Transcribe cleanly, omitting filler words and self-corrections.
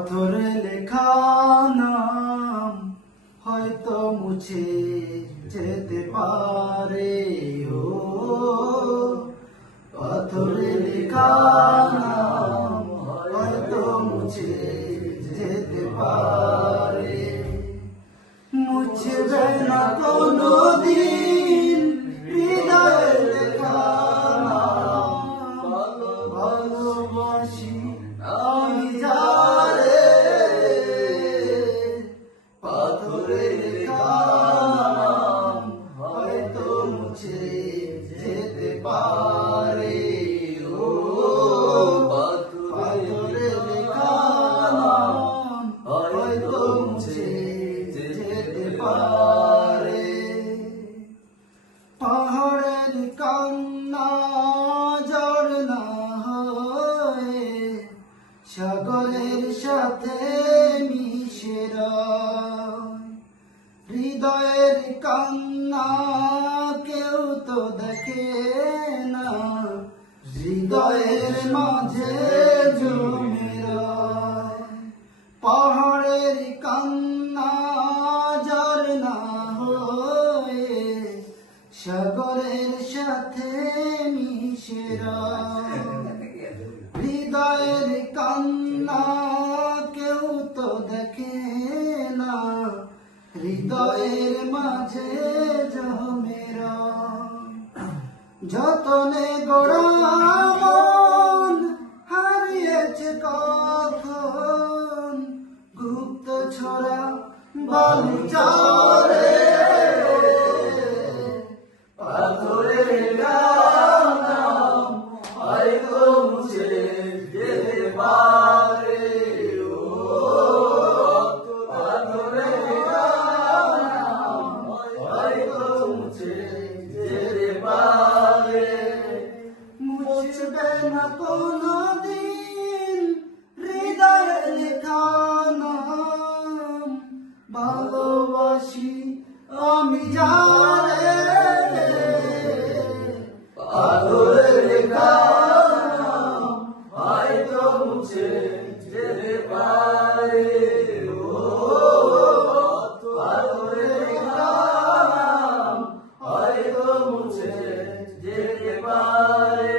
পাথরে লেখা নাম হয়তো মুছে যেতে পারে। ও পাথরে লেখা নাম হয়তো মুছে যেতে পারে। মুছবে না কোনো দিন হৃদয়ের লেখা নাম। ভালোবাসি আমি যারে, পাথরে লেখা নাম হয়তো মুছে যেতে পারে। ও পাথরে লেখা নাম হয়তো মুছে যেতে পারে। পাহাড়ের কান্না ঝরনা হয়ে সাগরের সাথে মিশে রয়। হৃদয়ের কান্না কেউ তো দেখে না, হৃদয়ের মাঝে জমে রয়। পাহাড়ের কান্না ঝরনা হয়ে সাগরের সাথে মিশে রয়। হৃদয়ের কান্না কেউ তো দেখে না, হৃদয়ের মাঝে জমে রয়। যতনে গোড়া মন হারিয়েছে কখন, গুপ্ত ছড়া বালুচরে। পাথরে লেখা নাম হয়তো মুছে যেতে পারে। ও পাথরে লেখা নাম হয়তো মুছে যেতে পারে। মুছবে না কোনো দিন হৃদয়ের লেখা নাম। ভালোবাসি আমি যারে, পাথরে লেখা নাম হয়তো মুছে যেতে পারে। ও পাথরে লেখা নাম হয়তো মুছে যেতে পারে।